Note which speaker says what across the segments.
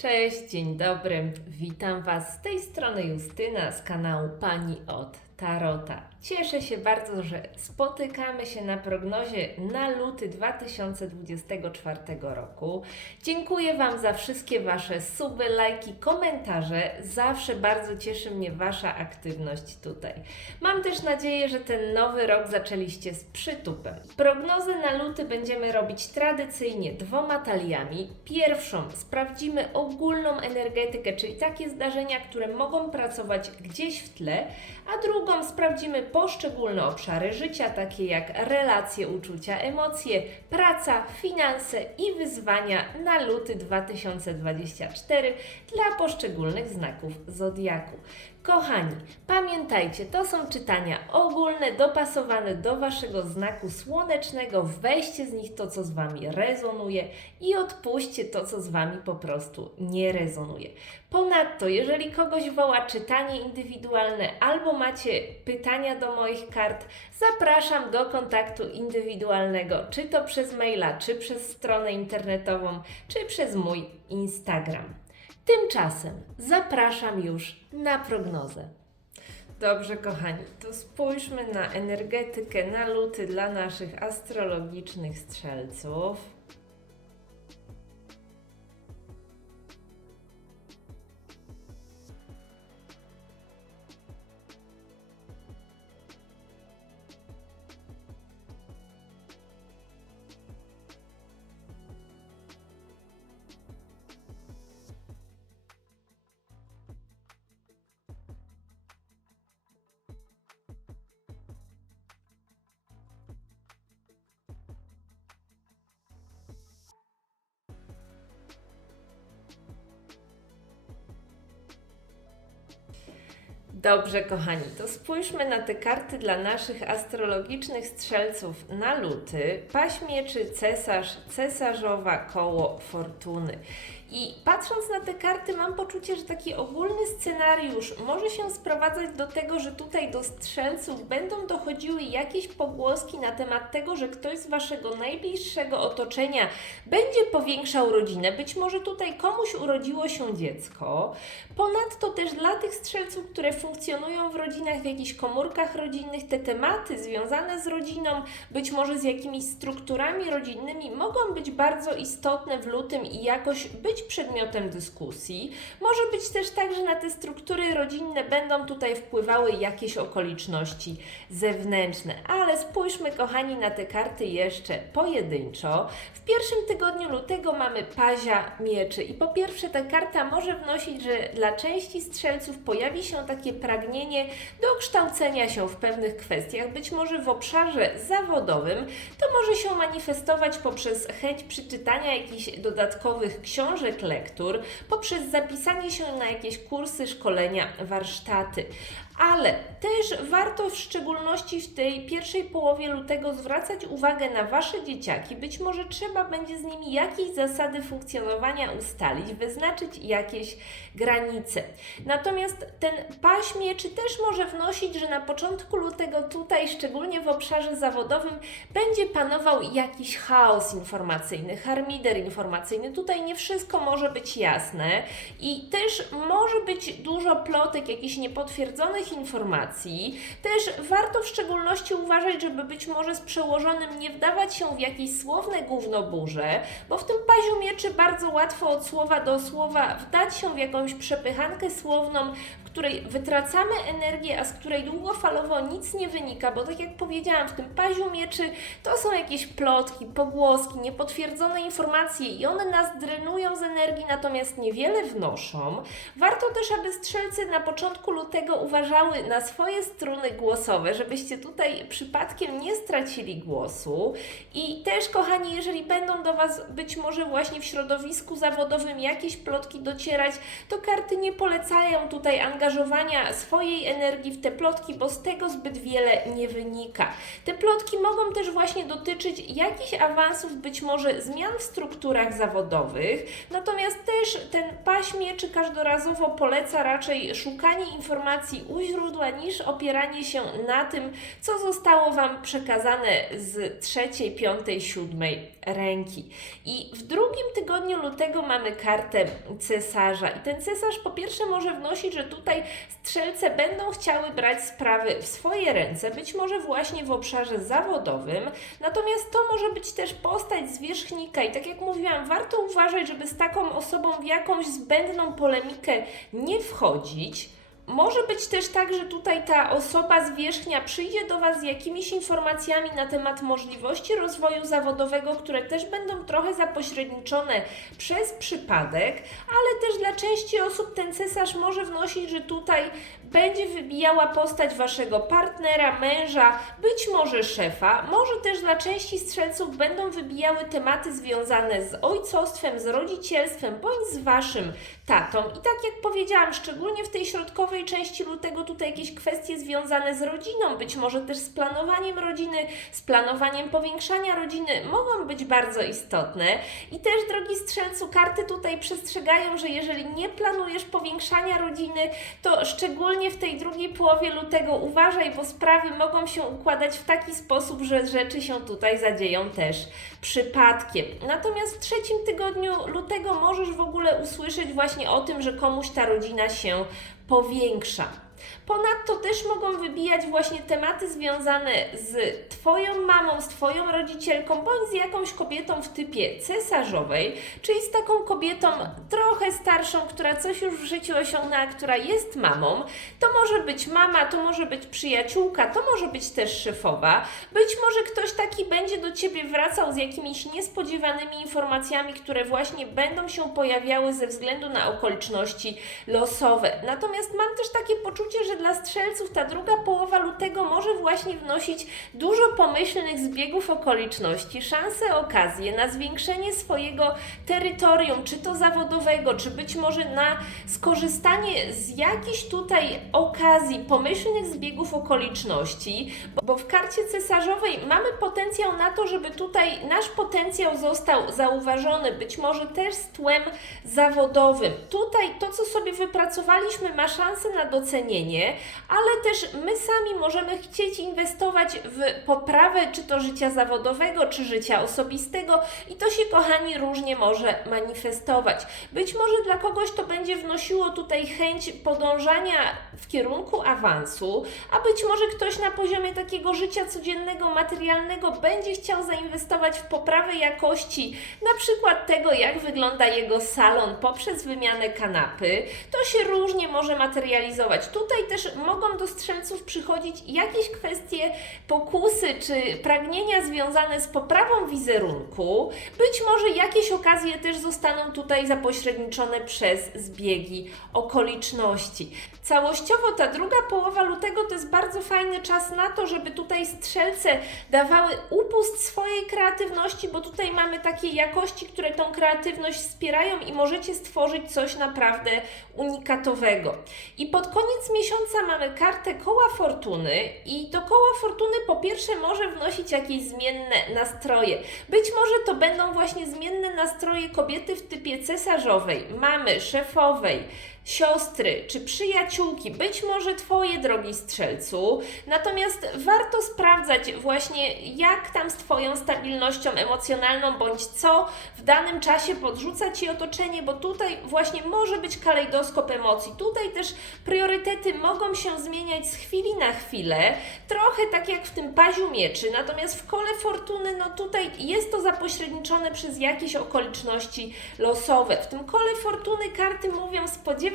Speaker 1: Cześć, dzień dobry. Witam Was z tej strony Justyna z kanału Pani od Tarota. Cieszę się bardzo, że spotykamy się na prognozie na luty 2024 roku. Dziękuję Wam za wszystkie Wasze suby, lajki, komentarze. Zawsze bardzo cieszy mnie Wasza aktywność tutaj. Mam też nadzieję, że ten nowy rok zaczęliście z przytupem. Prognozy na luty będziemy robić tradycyjnie dwoma taliami. Pierwszą sprawdzimy ogólną energetykę, czyli takie zdarzenia, które mogą pracować gdzieś w tle, a drugą sprawdzimy poszczególne obszary życia, takie jak relacje, uczucia, emocje, praca, finanse i wyzwania na luty 2024 dla poszczególnych znaków zodiaku. Kochani, pamiętajcie, to są czytania ogólne, dopasowane do Waszego znaku słonecznego. Weźcie z nich to, co z Wami rezonuje i odpuśćcie to, co z Wami po prostu nie rezonuje. Ponadto, jeżeli kogoś woła czytanie indywidualne albo macie pytania do moich kart, zapraszam do kontaktu indywidualnego, czy to przez maila, czy przez stronę internetową, czy przez mój Instagram. Tymczasem zapraszam już na prognozę. Dobrze, kochani, to spójrzmy na energetykę na luty dla naszych astrologicznych strzelców. Dobrze, kochani, to spójrzmy na te karty dla naszych astrologicznych strzelców na luty. Paź mieczy, cesarz, cesarzowa, koło fortuny. I patrząc na te karty, mam poczucie, że taki ogólny scenariusz może się sprowadzać do tego, że tutaj do strzelców będą dochodziły jakieś pogłoski na temat tego, że ktoś z waszego najbliższego otoczenia będzie powiększał rodzinę. Być może tutaj komuś urodziło się dziecko. Ponadto też dla tych strzelców, które funkcjonują w rodzinach, w jakichś komórkach rodzinnych, te tematy związane z rodziną, być może z jakimiś strukturami rodzinnymi, mogą być bardzo istotne w lutym i jakoś być przedmiotem dyskusji. Może być też tak, że na te struktury rodzinne będą tutaj wpływały jakieś okoliczności zewnętrzne. Ale spójrzmy, kochani, na te karty jeszcze pojedynczo. W pierwszym tygodniu lutego mamy pazia mieczy i po pierwsze ta karta może wnosić, że dla części strzelców pojawi się takie pragnienie do kształcenia się w pewnych kwestiach, być może w obszarze zawodowym. To może się manifestować poprzez chęć przeczytania jakichś dodatkowych książek, lektur, poprzez zapisanie się na jakieś kursy, szkolenia, warsztaty. Ale też warto w szczególności w tej pierwszej połowie lutego zwracać uwagę na Wasze dzieciaki. Być może trzeba będzie z nimi jakieś zasady funkcjonowania ustalić, wyznaczyć jakieś granice. Natomiast ten paź mieczy też może wnosić, że na początku lutego tutaj, szczególnie w obszarze zawodowym, będzie panował jakiś chaos informacyjny, harmider informacyjny. Tutaj nie wszystko może być jasne i też może być dużo plotek, jakichś niepotwierdzonych informacji. Też warto w szczególności uważać, żeby być może z przełożonym nie wdawać się w jakieś słowne gównoburze, bo w tym paziu mieczy bardzo łatwo od słowa do słowa wdać się w jakąś przepychankę słowną, w której wytracamy energię, a z której długofalowo nic nie wynika, bo tak jak powiedziałam, w tym paziu mieczy to są jakieś plotki, pogłoski, niepotwierdzone informacje i one nas drenują z energii, natomiast niewiele wnoszą. Warto też, aby strzelcy na początku lutego uważały na swoje struny głosowe, żebyście tutaj przypadkiem nie stracili głosu. I też, kochani, jeżeli będą do Was być może właśnie w środowisku zawodowym jakieś plotki docierać, to karty nie polecają tutaj angażowania swojej energii w te plotki, bo z tego zbyt wiele nie wynika. Te plotki mogą też właśnie dotyczyć jakichś awansów, być może zmian w strukturach zawodowych, natomiast też ten paś mieczy każdorazowo poleca raczej szukanie informacji u źródła niż opieranie się na tym, co zostało Wam przekazane z trzeciej, piątej, siódmej ręki. I w drugim tygodniu lutego mamy kartę cesarza. I ten cesarz po pierwsze może wnosić, że tutaj strzelce będą chciały brać sprawy w swoje ręce, być może właśnie w obszarze zawodowym. Natomiast to może być też postać zwierzchnika i tak jak mówiłam, warto uważać, żeby z taką osobą w jakąś zbędną polemikę nie wchodzić. Może być też tak, że tutaj ta osoba zwierzchnia przyjdzie do Was z jakimiś informacjami na temat możliwości rozwoju zawodowego, które też będą trochę zapośredniczone przez przypadek, ale też dla części osób ten cesarz może wnosić, że tutaj będzie wybijała postać Waszego partnera, męża, być może szefa. Może też dla części strzelców będą wybijały tematy związane z ojcostwem, z rodzicielstwem bądź z Waszym tatą. I tak jak powiedziałam, szczególnie w tej środkowej części lutego tutaj jakieś kwestie związane z rodziną, być może też z planowaniem rodziny, z planowaniem powiększania rodziny mogą być bardzo istotne. I też, drogi strzelcu, karty tutaj przestrzegają, że jeżeli nie planujesz powiększania rodziny, to szczególnie w tej drugiej połowie lutego uważaj, bo sprawy mogą się układać w taki sposób, że rzeczy się tutaj zadzieją też przypadkiem. Natomiast w trzecim tygodniu lutego możesz w ogóle usłyszeć właśnie o tym, że komuś ta rodzina się powiększa. Ponadto też mogą wybijać właśnie tematy związane z Twoją mamą, z Twoją rodzicielką, bądź z jakąś kobietą w typie cesarzowej, czyli z taką kobietą trochę starszą, która coś już w życiu osiągnęła, która jest mamą. To może być mama, to może być przyjaciółka, to może być też szefowa. Być może ktoś taki będzie do Ciebie wracał z jakimiś niespodziewanymi informacjami, które właśnie będą się pojawiały ze względu na okoliczności losowe. Natomiast mam też takie poczucie, że dla strzelców ta druga połowa lutego może właśnie wnosić dużo pomyślnych zbiegów okoliczności, szanse, okazje na zwiększenie swojego terytorium, czy to zawodowego, czy być może na skorzystanie z jakichś tutaj okazji, pomyślnych zbiegów okoliczności, bo, w karcie cesarzowej mamy potencjał na to, żeby tutaj nasz potencjał został zauważony, być może też z tłem zawodowym. Tutaj to, co sobie wypracowaliśmy, ma szansę na docenienie, ale też my sami możemy chcieć inwestować w poprawę czy to życia zawodowego, czy życia osobistego i to się, kochani, różnie może manifestować. Być może dla kogoś to będzie wnosiło tutaj chęć podążania w kierunku awansu, a być może ktoś na poziomie takiego życia codziennego, materialnego będzie chciał zainwestować w poprawę jakości, na przykład tego, jak wygląda jego salon poprzez wymianę kanapy. To się różnie może materializować. Tutaj też mogą do strzelców przychodzić jakieś kwestie, pokusy czy pragnienia związane z poprawą wizerunku. Być może jakieś okazje też zostaną tutaj zapośredniczone przez zbiegi okoliczności. Całościowo ta druga połowa lutego to jest bardzo fajny czas na to, żeby tutaj strzelce dawały upust swojej kreatywności, bo tutaj mamy takie jakości, które tą kreatywność wspierają i możecie stworzyć coś naprawdę unikatowego. I pod koniec miesiąca mamy kartę koła fortuny i to koło fortuny po pierwsze może wnosić jakieś zmienne nastroje. Być może to będą właśnie zmienne nastroje kobiety w typie cesarzowej, mamy, szefowej, siostry czy przyjaciółki, być może Twoje, drogi strzelcu. Natomiast warto sprawdzać właśnie, jak tam z Twoją stabilnością emocjonalną, bądź co w danym czasie podrzuca Ci otoczenie, bo tutaj właśnie może być kalejdoskop emocji. Tutaj też priorytety mogą się zmieniać z chwili na chwilę, trochę tak jak w tym paziu mieczy, natomiast w kole fortuny, no tutaj jest to zapośredniczone przez jakieś okoliczności losowe. W tym kole fortuny karty mówią,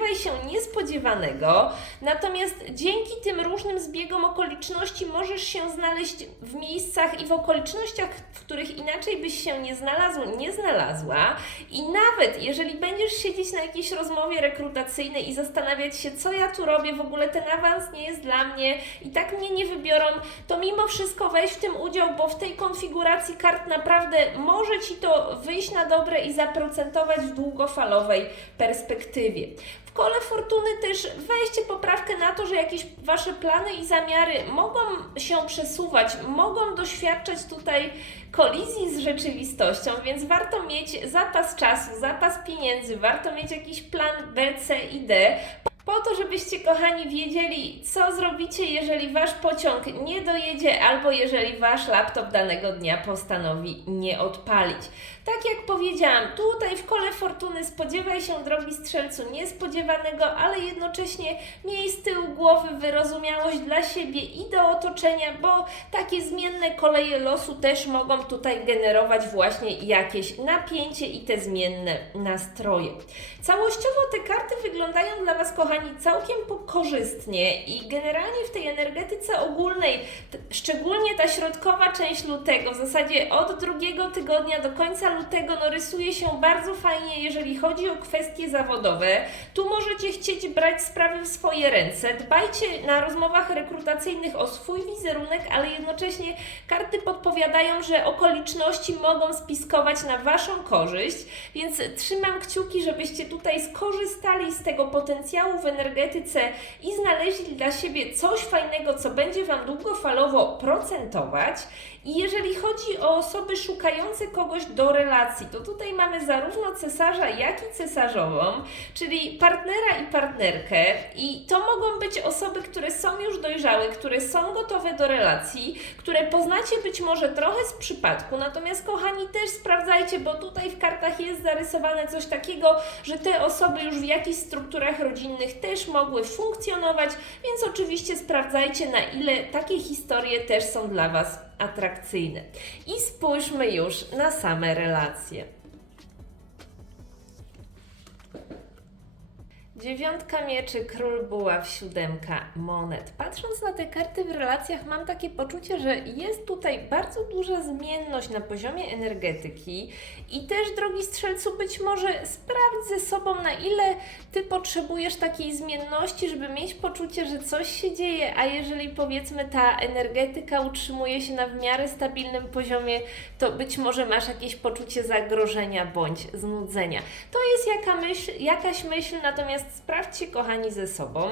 Speaker 1: spodziewaj się niespodziewanego, natomiast dzięki tym różnym zbiegom okoliczności możesz się znaleźć w miejscach i w okolicznościach, w których inaczej byś się nie znalazł, nie znalazła. I nawet jeżeli będziesz siedzieć na jakiejś rozmowie rekrutacyjnej i zastanawiać się, co ja tu robię, w ogóle ten awans nie jest dla mnie i tak mnie nie wybiorą, to mimo wszystko weź w tym udział, bo w tej konfiguracji kart naprawdę może Ci to wyjść na dobre i zaprocentować w długofalowej perspektywie. W W kole fortuny też weźcie poprawkę na to, że jakieś Wasze plany i zamiary mogą się przesuwać, mogą doświadczać tutaj kolizji z rzeczywistością, więc warto mieć zapas czasu, zapas pieniędzy, warto mieć jakiś plan B, C i D. Po to, żebyście, kochani, wiedzieli, co zrobicie, jeżeli wasz pociąg nie dojedzie, albo jeżeli wasz laptop danego dnia postanowi nie odpalić. Tak jak powiedziałam, tutaj w kole fortuny spodziewaj się, drogi strzelcu, niespodziewanego, ale jednocześnie miej z tyłu głowy wyrozumiałość dla siebie i do otoczenia, bo takie zmienne koleje losu też mogą tutaj generować właśnie jakieś napięcie i te zmienne nastroje. Całościowo te karty wyglądają dla Was, kochani, całkiem korzystnie i generalnie w tej energetyce ogólnej, szczególnie ta środkowa część lutego, w zasadzie od drugiego tygodnia do końca lutego, no rysuje się bardzo fajnie, jeżeli chodzi o kwestie zawodowe. Tu możecie chcieć brać sprawy w swoje ręce. Dbajcie na rozmowach rekrutacyjnych o swój wizerunek, ale jednocześnie karty podpowiadają, że okoliczności mogą spiskować na Waszą korzyść, więc trzymam kciuki, żebyście tutaj skorzystali z tego potencjału w energetyce i znaleźli dla siebie coś fajnego, co będzie Wam długofalowo procentować. I jeżeli chodzi o osoby szukające kogoś do relacji, to tutaj mamy zarówno cesarza, jak i cesarzową, czyli partnera i partnerkę. I to mogą być osoby, które są już dojrzałe, które są gotowe do relacji, które poznacie być może trochę z przypadku. Natomiast, kochani, też sprawdzajcie, bo tutaj w kartach jest zarysowane coś takiego, że te osoby już w jakichś strukturach rodzinnych też mogły funkcjonować, więc oczywiście sprawdzajcie, na ile takie historie też są dla Was atrakcyjne. I spójrzmy już na same relacje. Dziewiątka mieczy, król buław, siódemka monet. Patrząc na te karty w relacjach, mam takie poczucie, że jest tutaj bardzo duża zmienność na poziomie energetyki i też, drogi strzelcu, być może sprawdź ze sobą, na ile ty potrzebujesz takiej zmienności, żeby mieć poczucie, że coś się dzieje, a jeżeli powiedzmy ta energetyka utrzymuje się na w miarę stabilnym poziomie, to być może masz jakieś poczucie zagrożenia bądź znudzenia. To jest jaka myśl, jakaś myśl, natomiast sprawdźcie, kochani, ze sobą.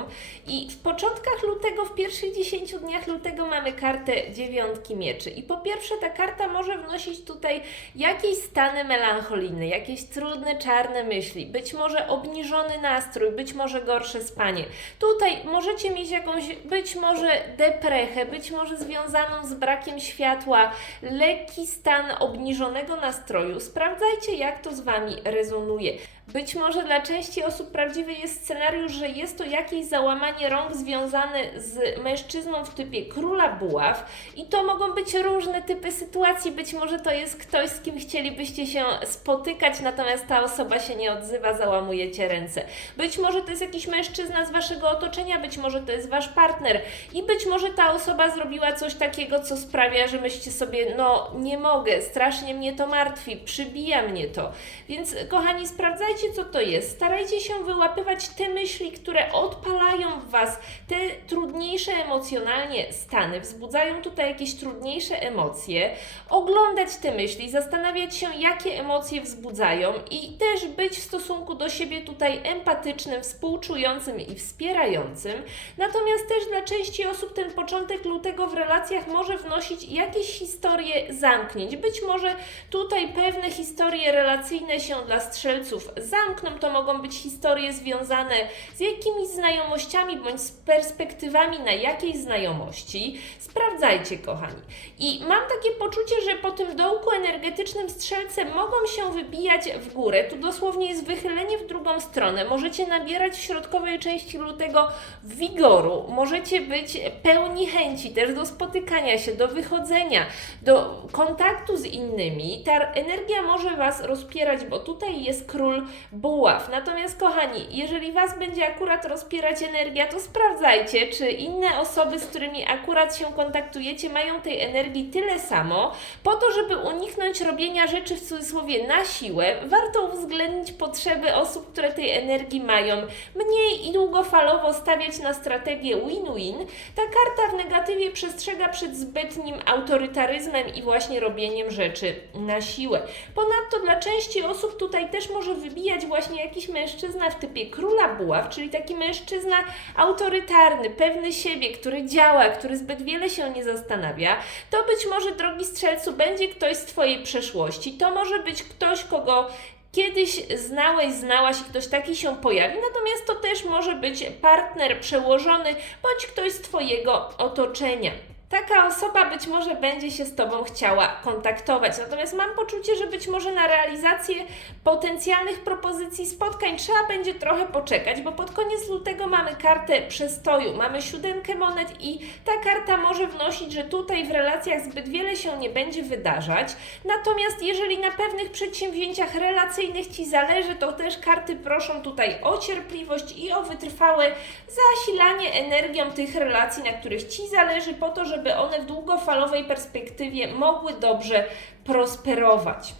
Speaker 1: I w początkach lutego, w pierwszych 10 dniach lutego mamy kartę dziewiątki mieczy. I po pierwsze, ta karta może wnosić tutaj jakieś stany melancholijne, jakieś trudne, czarne myśli, być może obniżony nastrój, być może gorsze spanie. Tutaj możecie mieć jakąś, być może deprechę, być może związaną z brakiem światła, lekki stan obniżonego nastroju. Sprawdzajcie, jak to z Wami rezonuje. Być może dla części osób prawdziwy jest scenariusz, że jest to jakieś załamanie rąk związane z mężczyzną w typie króla buław i to mogą być różne typy sytuacji. Być może to jest ktoś, z kim chcielibyście się spotykać, natomiast ta osoba się nie odzywa, załamujecie ręce. Być może to jest jakiś mężczyzna z waszego otoczenia, być może to jest wasz partner i być może ta osoba zrobiła coś takiego, co sprawia, że myślicie sobie, no nie mogę, strasznie mnie to martwi, przybija mnie to. Więc kochani, sprawdzajcie, co to jest. Starajcie się wyłapywać te myśli, które odpalają w Was te trudniejsze emocjonalnie stany, wzbudzają tutaj jakieś trudniejsze emocje, oglądać te myśli, zastanawiać się, jakie emocje wzbudzają i też być w stosunku do siebie tutaj empatycznym, współczującym i wspierającym. Natomiast też dla części osób ten początek lutego w relacjach może wnosić jakieś historie zamknięć. Być może tutaj pewne historie relacyjne się dla strzelców zamkną. To mogą być historie związane z jakimiś znajomościami bądź z perspektywami na jakiejś znajomości. Sprawdzajcie, kochani. I mam takie poczucie, że po tym dołku energetycznym strzelce mogą się wybijać w górę. Tu dosłownie jest wychylenie w drugą stronę. Możecie nabierać w środkowej części lutego wigoru. Możecie być pełni chęci też do spotykania się, do wychodzenia, do kontaktu z innymi. Ta energia może Was rozpierać, bo tutaj jest król buław. Natomiast, kochani, jeżeli Was będzie akurat rozpierać energia, to sprawdzajcie, czy inne osoby, z którymi akurat się kontaktujecie, mają tej energii tyle samo. Po to, żeby uniknąć robienia rzeczy w cudzysłowie na siłę, warto uwzględnić potrzeby osób, które tej energii mają mniej i długofalowo stawiać na strategię win-win. Ta karta w negatywie przestrzega przed zbytnim autorytaryzmem i właśnie robieniem rzeczy na siłę. Ponadto dla części osób tutaj też może wybijać wybijać właśnie jakiś mężczyzna w typie króla buław, czyli taki mężczyzna autorytarny, pewny siebie, który działa, który zbyt wiele się nie zastanawia, to być może, drogi strzelcu, będzie ktoś z Twojej przeszłości. To może być ktoś, kogo kiedyś znałeś, znałaś i ktoś taki się pojawi, natomiast to też może być partner przełożony bądź ktoś z Twojego otoczenia. Taka osoba być może będzie się z Tobą chciała kontaktować, natomiast mam poczucie, że być może na realizację potencjalnych propozycji spotkań trzeba będzie trochę poczekać, bo pod koniec lutego mamy kartę przestoju, mamy siódemkę monet i ta karta może wnosić, że tutaj w relacjach zbyt wiele się nie będzie wydarzać. Natomiast jeżeli na pewnych przedsięwzięciach relacyjnych Ci zależy, to też karty proszą tutaj o cierpliwość i o wytrwałe zasilanie energią tych relacji, na których Ci zależy, po to, żeby one w długofalowej perspektywie mogły dobrze prosperować.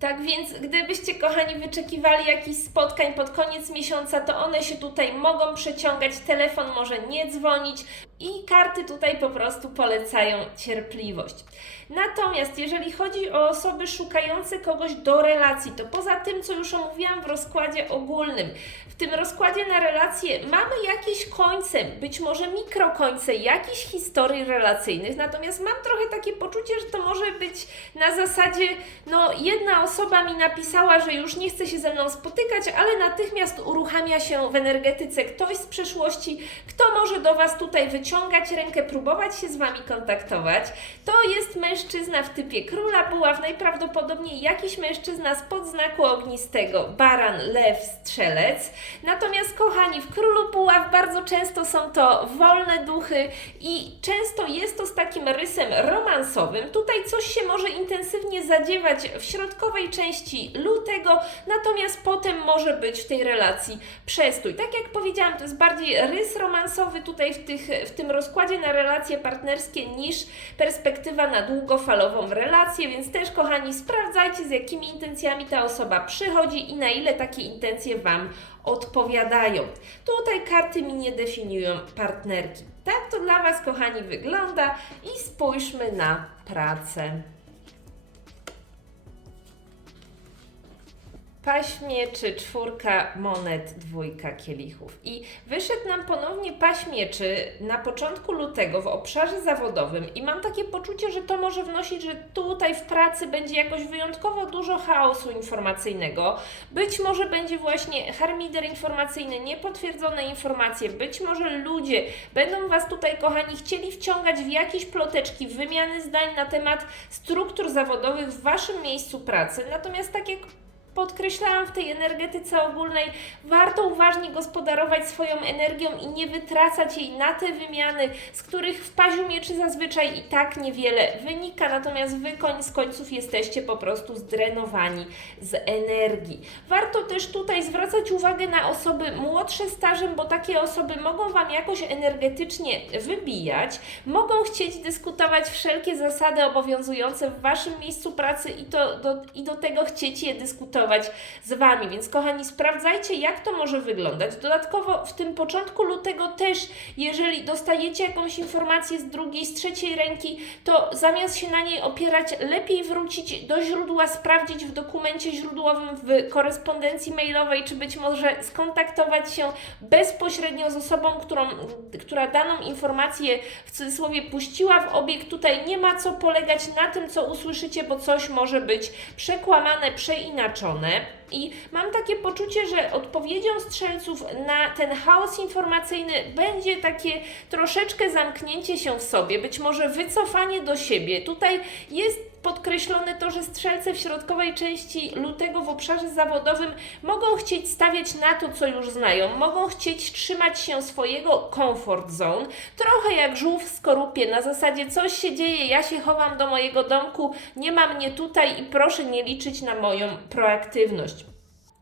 Speaker 1: Tak więc, gdybyście, kochani, wyczekiwali jakichś spotkań pod koniec miesiąca, to one się tutaj mogą przeciągać, telefon może nie dzwonić i karty tutaj po prostu polecają cierpliwość. Natomiast jeżeli chodzi o osoby szukające kogoś do relacji, to poza tym, co już omówiłam w rozkładzie ogólnym, tym rozkładzie na relacje mamy jakieś końce, być może mikrokońce jakichś historii relacyjnych, natomiast mam trochę takie poczucie, że to może być na zasadzie, no jedna osoba mi napisała, że już nie chce się ze mną spotykać, ale natychmiast uruchamia się w energetyce ktoś z przeszłości, kto może do Was tutaj wyciągać rękę, próbować się z Wami kontaktować. To jest mężczyzna w typie króla buław, najprawdopodobniej jakiś mężczyzna z podznaku ognistego, baran, lew, strzelec. Natomiast kochani, w królu buław bardzo często są to wolne duchy i często jest to z takim rysem romansowym. Tutaj coś się może intensywnie zadziewać w środkowej części lutego, natomiast potem może być w tej relacji przestój. Tak jak powiedziałam, to jest bardziej rys romansowy tutaj w, tych, w tym rozkładzie na relacje partnerskie niż perspektywa na długofalową relację, więc też kochani, sprawdzajcie z jakimi intencjami ta osoba przychodzi i na ile takie intencje Wam odpowiadają. Tutaj karty mi nie definiują partnerki. Tak to dla Was, kochani, wygląda i spójrzmy na pracę. Paśmieczy, czwórka monet, dwójka kielichów. I wyszedł nam ponownie paśmieczy na początku lutego w obszarze zawodowym i mam takie poczucie, że to może wnosić, że tutaj w pracy będzie jakoś wyjątkowo dużo chaosu informacyjnego. Być może będzie właśnie harmider informacyjny, niepotwierdzone informacje, być może ludzie będą Was tutaj, kochani, chcieli wciągać w jakieś ploteczki, wymiany zdań na temat struktur zawodowych w Waszym miejscu pracy. Natomiast tak jak podkreślałam w tej energetyce ogólnej, warto uważnie gospodarować swoją energią i nie wytracać jej na te wymiany, z których w paziu mieczy zazwyczaj i tak niewiele wynika, natomiast wy koniec końców jesteście po prostu zdrenowani z energii. Warto też tutaj zwracać uwagę na osoby młodsze stażem, bo takie osoby mogą Wam jakoś energetycznie wybijać, mogą chcieć dyskutować wszelkie zasady obowiązujące w Waszym miejscu pracy i, to, do, i do tego chcieć je dyskutować z Wami. Więc kochani, sprawdzajcie, jak to może wyglądać. Dodatkowo w tym początku lutego też, jeżeli dostajecie jakąś informację z drugiej, z trzeciej ręki, to zamiast się na niej opierać, lepiej wrócić do źródła, sprawdzić w dokumencie źródłowym, w korespondencji mailowej, czy być może skontaktować się bezpośrednio z osobą, którą, która daną informację w cudzysłowie puściła w obieg. Tutaj nie ma co polegać na tym, co usłyszycie, bo coś może być przekłamane, przeinaczone. bakalım hep. I mam takie poczucie, że odpowiedzią strzelców na ten chaos informacyjny będzie takie troszeczkę zamknięcie się w sobie, być może wycofanie do siebie. Tutaj jest podkreślone to, że strzelce w środkowej części lutego w obszarze zawodowym mogą chcieć stawiać na to, co już znają, mogą chcieć trzymać się swojego comfort zone, trochę jak żółw w skorupie, na zasadzie coś się dzieje, ja się chowam do mojego domku, nie ma mnie tutaj i proszę nie liczyć na moją proaktywność.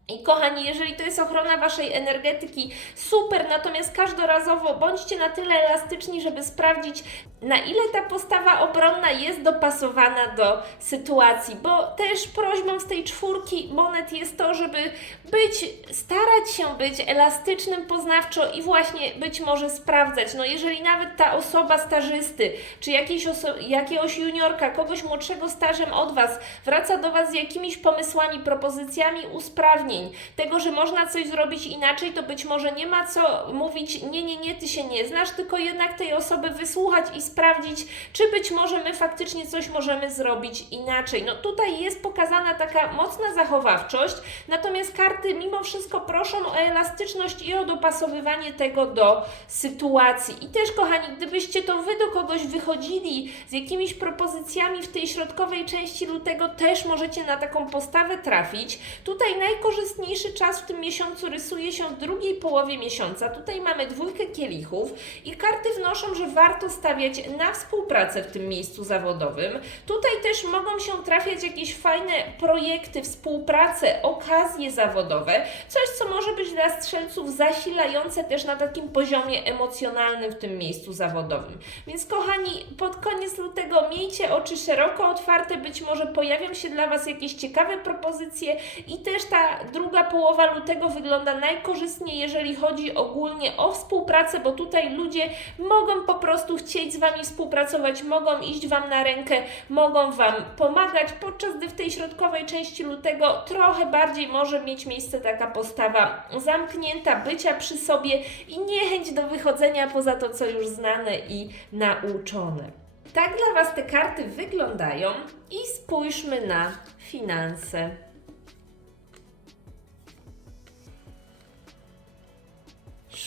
Speaker 1: I kochani, jeżeli to jest ochrona Waszej energetyki, super, natomiast każdorazowo bądźcie na tyle elastyczni, żeby sprawdzić, na ile ta postawa obronna jest dopasowana do sytuacji, bo też prośbą z tej czwórki monet jest to, żeby być, starać się być elastycznym poznawczo i właśnie być może sprawdzać. No jeżeli nawet ta osoba stażysty, czy jakiejś jakiegoś juniorka, kogoś młodszego stażem od Was, wraca do Was z jakimiś pomysłami, propozycjami usprawnień, tego, że można coś zrobić inaczej, to być może nie ma co mówić, nie, nie, nie, ty się nie znasz, tylko jednak tej osoby wysłuchać i sprawdzić, czy być może my faktycznie coś możemy zrobić inaczej. No tutaj jest pokazana taka mocna zachowawczość, natomiast karty mimo wszystko proszą o elastyczność i o dopasowywanie tego do sytuacji. I też, kochani, gdybyście to wy do kogoś wychodzili z jakimiś propozycjami w tej środkowej części lutego, też możecie na taką postawę trafić. Tutaj najkorzystniejszy czas w tym miesiącu rysuje się w drugiej połowie miesiąca. Tutaj mamy dwójkę kielichów i karty wnoszą, że warto stawiać na współpracę w tym miejscu zawodowym. Tutaj też mogą się trafiać jakieś fajne projekty, współprace, okazje zawodowe, coś co może być dla strzelców zasilające też na takim poziomie emocjonalnym w tym miejscu zawodowym. Więc kochani, pod koniec lutego miejcie oczy szeroko otwarte, być może pojawią się dla Was jakieś ciekawe propozycje i też ta druga połowa lutego wygląda najkorzystniej, jeżeli chodzi ogólnie o współpracę, bo tutaj ludzie mogą po prostu chcieć z Wami współpracować, mogą iść Wam na rękę, mogą Wam pomagać, podczas gdy w tej środkowej części lutego trochę bardziej może mieć miejsce taka postawa zamknięta, bycia przy sobie i niechęć do wychodzenia poza to, co już znane i nauczone. Tak dla Was te karty wyglądają i spójrzmy na finanse.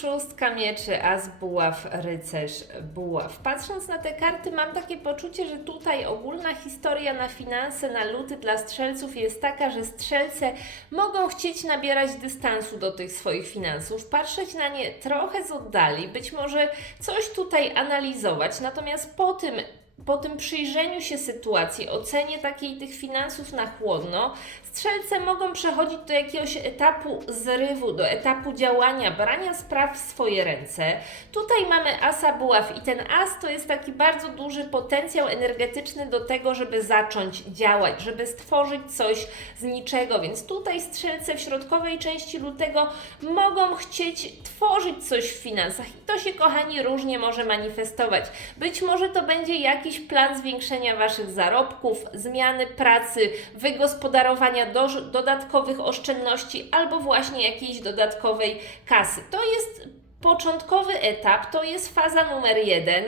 Speaker 1: Szóstka mieczy, as buław, rycerz buław. Patrząc na te karty, mam takie poczucie, że tutaj ogólna historia na finanse, na luty dla strzelców jest taka, że strzelce mogą chcieć nabierać dystansu do tych swoich finansów, patrzeć na nie trochę z oddali, być może coś tutaj analizować, natomiast po tym po tym przyjrzeniu się sytuacji, ocenie takiej tych finansów na chłodno, strzelce mogą przechodzić do jakiegoś etapu zrywu, do etapu działania, brania spraw w swoje ręce. Tutaj mamy asa buław i ten as to jest taki bardzo duży potencjał energetyczny do tego, żeby zacząć działać, żeby stworzyć coś z niczego, więc tutaj strzelce w środkowej części lutego mogą chcieć tworzyć coś w finansach i to się, kochani, różnie może manifestować. Być może to będzie jakiś plan zwiększenia Waszych zarobków, zmiany pracy, wygospodarowania do, dodatkowych oszczędności albo właśnie jakiejś dodatkowej kasy. To jest początkowy etap, to jest faza numer jeden.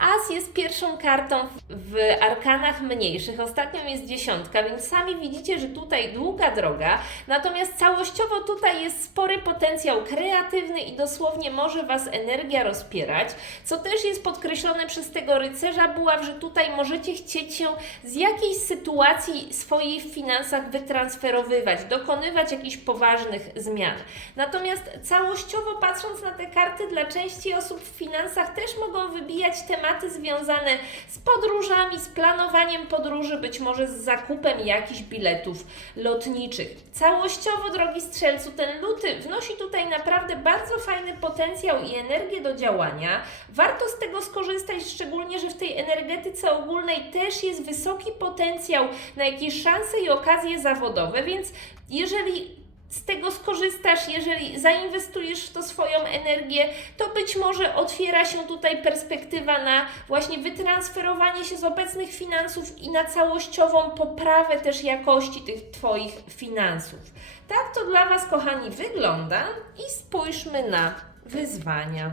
Speaker 1: As jest pierwszą kartą w arkanach mniejszych, ostatnią jest dziesiątka, więc sami widzicie, że tutaj długa droga, natomiast całościowo tutaj jest spory potencjał kreatywny i dosłownie może Was energia rozpierać, co też jest podkreślone przez tego rycerza buław, że tutaj możecie chcieć się z jakiejś sytuacji swojej w finansach wytransferowywać, dokonywać jakichś poważnych zmian. Natomiast całościowo patrząc na te karty dla części osób w finansach też mogą wybijać tematy związane z podróżami, z planowaniem podróży, być może z zakupem jakichś biletów lotniczych. Całościowo, drogi strzelcu, ten luty wnosi tutaj naprawdę bardzo fajny potencjał i energię do działania. Warto z tego skorzystać, szczególnie, że w tej energetyce ogólnej też jest wysoki potencjał na jakieś szanse i okazje zawodowe, więc jeżeli z tego skorzystasz, jeżeli zainwestujesz w to swoją energię, to być może otwiera się tutaj perspektywa na właśnie wytransferowanie się z obecnych finansów i na całościową poprawę też jakości tych Twoich finansów. Tak to dla Was, kochani, wygląda i spójrzmy na wyzwania.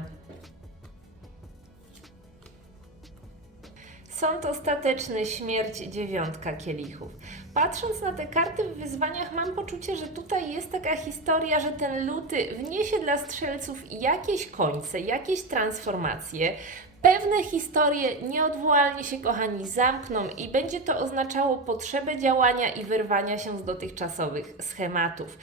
Speaker 1: Sąd ostateczny, śmierć, dziewiątka kielichów. Patrząc na te karty w wyzwaniach, mam poczucie, że tutaj jest taka historia, że ten luty wniesie dla strzelców jakieś końce, jakieś transformacje. Pewne historie nieodwołalnie się, kochani, zamkną i będzie to oznaczało potrzebę działania i wyrwania się z dotychczasowych schematów.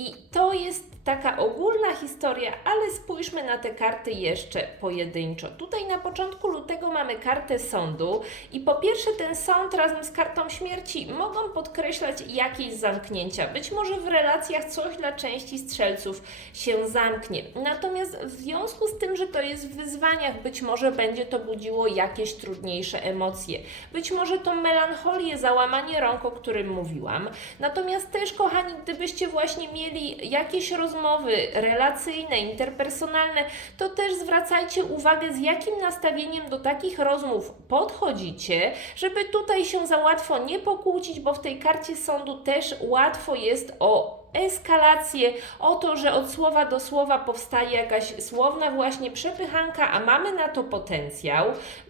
Speaker 1: I to jest taka ogólna historia, ale spójrzmy na te karty jeszcze pojedynczo. Tutaj na początku lutego mamy kartę sądu i po pierwsze ten sąd razem z kartą śmierci mogą podkreślać jakieś zamknięcia. Być może w relacjach coś dla części strzelców się zamknie. Natomiast w związku z tym, że to jest w wyzwaniach, być może będzie to budziło jakieś trudniejsze emocje. Być może to melancholię, załamanie rąk, o którym mówiłam. Natomiast też, kochani, gdybyście właśnie mieli jakieś rozmowy relacyjne, interpersonalne, to też zwracajcie uwagę, z jakim nastawieniem do takich rozmów podchodzicie, żeby tutaj się za łatwo nie pokłócić, bo w tej karcie sądu też łatwo jest o eskalację, o to, że od słowa do słowa powstaje jakaś słowna właśnie przepychanka, a mamy na to potencjał,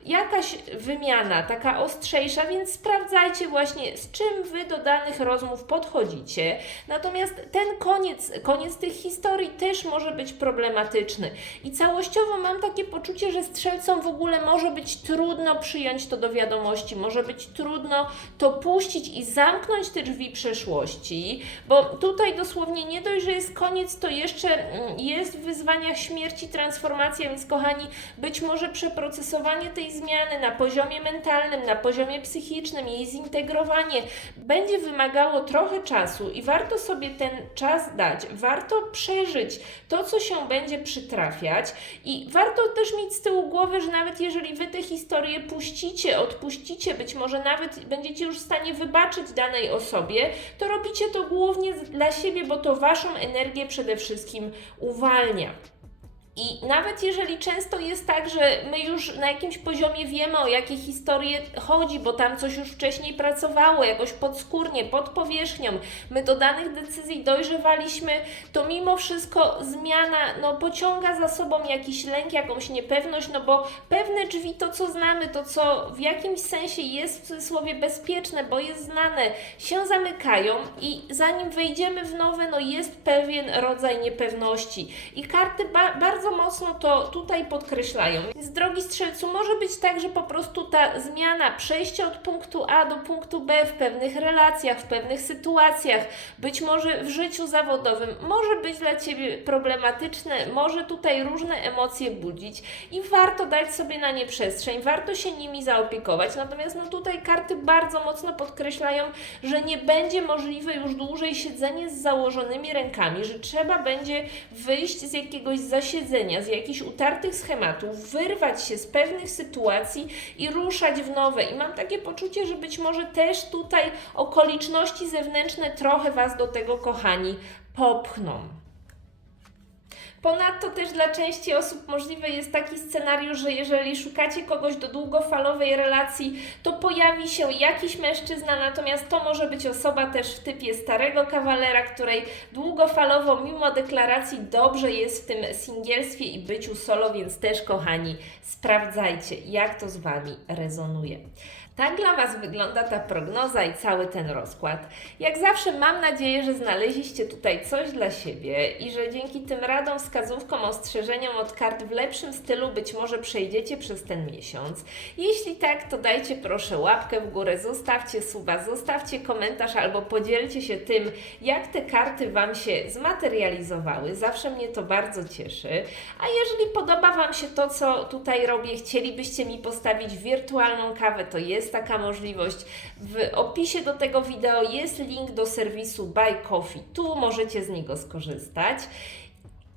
Speaker 1: jakaś wymiana taka ostrzejsza, więc sprawdzajcie właśnie z czym wy do danych rozmów podchodzicie. Natomiast ten koniec, koniec tych historii też może być problematyczny i całościowo mam takie poczucie, że strzelcom w ogóle może być trudno przyjąć to do wiadomości, może być trudno to puścić i zamknąć te drzwi przeszłości, bo tutaj dosłownie nie dość, że jest koniec, to jeszcze mm, jest w wyzwaniach śmierci transformacja, więc kochani, być może przeprocesowanie tej zmiany na poziomie mentalnym, na poziomie psychicznym, jej zintegrowanie będzie wymagało trochę czasu i warto sobie ten czas dać, warto przeżyć to, co się będzie przytrafiać i warto też mieć z tyłu głowy, że nawet jeżeli Wy tę historię puścicie, odpuścicie, być może nawet będziecie już w stanie wybaczyć danej osobie, to robicie to głównie dla siebie, bo to Waszą energię przede wszystkim uwalnia. I nawet jeżeli często jest tak, że my już na jakimś poziomie wiemy, o jakie historie chodzi, bo tam coś już wcześniej pracowało, jakoś podskórnie, pod powierzchnią, my do danych decyzji dojrzewaliśmy, to mimo wszystko zmiana no, pociąga za sobą jakiś lęk, jakąś niepewność, no bo pewne drzwi, to co znamy, to co w jakimś sensie jest w cudzysłowie bezpieczne, bo jest znane, się zamykają i zanim wejdziemy w nowe, no jest pewien rodzaj niepewności. I karty ba- bardzo mocno to tutaj podkreślają. Więc drogi strzelcu, może być tak, że po prostu ta zmiana, przejście od punktu A do punktu B w pewnych relacjach, w pewnych sytuacjach, być może w życiu zawodowym, może być dla Ciebie problematyczne, może tutaj różne emocje budzić i warto dać sobie na nie przestrzeń, warto się nimi zaopiekować. Natomiast no tutaj karty bardzo mocno podkreślają, że nie będzie możliwe już dłużej siedzenie z założonymi rękami, że trzeba będzie wyjść z jakiegoś zasiedzenia, z jakichś utartych schematów, wyrwać się z pewnych sytuacji i ruszać w nowe. I mam takie poczucie, że być może też tutaj okoliczności zewnętrzne trochę Was do tego, kochani, popchną. Ponadto też dla części osób możliwy jest taki scenariusz, że jeżeli szukacie kogoś do długofalowej relacji, to pojawi się jakiś mężczyzna, natomiast to może być osoba też w typie starego kawalera, której długofalowo, mimo deklaracji, dobrze jest w tym singielstwie i byciu solo, więc też, kochani, sprawdzajcie, jak to z Wami rezonuje. Tak dla Was wygląda ta prognoza i cały ten rozkład. Jak zawsze mam nadzieję, że znaleźliście tutaj coś dla siebie i że dzięki tym radom, wskazówkom, ostrzeżeniom od kart w lepszym stylu być może przejdziecie przez ten miesiąc. Jeśli tak, to dajcie proszę łapkę w górę, zostawcie suba, zostawcie komentarz albo podzielcie się tym, jak te karty Wam się zmaterializowały. Zawsze mnie to bardzo cieszy. A jeżeli podoba Wam się to, co tutaj robię, chcielibyście mi postawić wirtualną kawę, to jest taka możliwość. W opisie do tego wideo jest link do serwisu Buy Coffee. Tu możecie z niego skorzystać.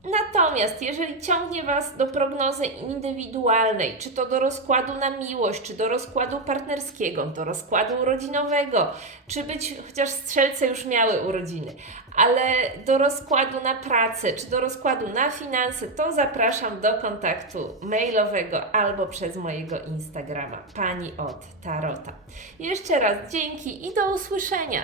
Speaker 1: Natomiast jeżeli ciągnie Was do prognozy indywidualnej, czy to do rozkładu na miłość, czy do rozkładu partnerskiego, do rozkładu urodzinowego, czy być, chociaż strzelce już miały urodziny, ale do rozkładu na pracę, czy do rozkładu na finanse, to zapraszam do kontaktu mailowego albo przez mojego Instagrama, pani od Tarota. Jeszcze raz dzięki i do usłyszenia.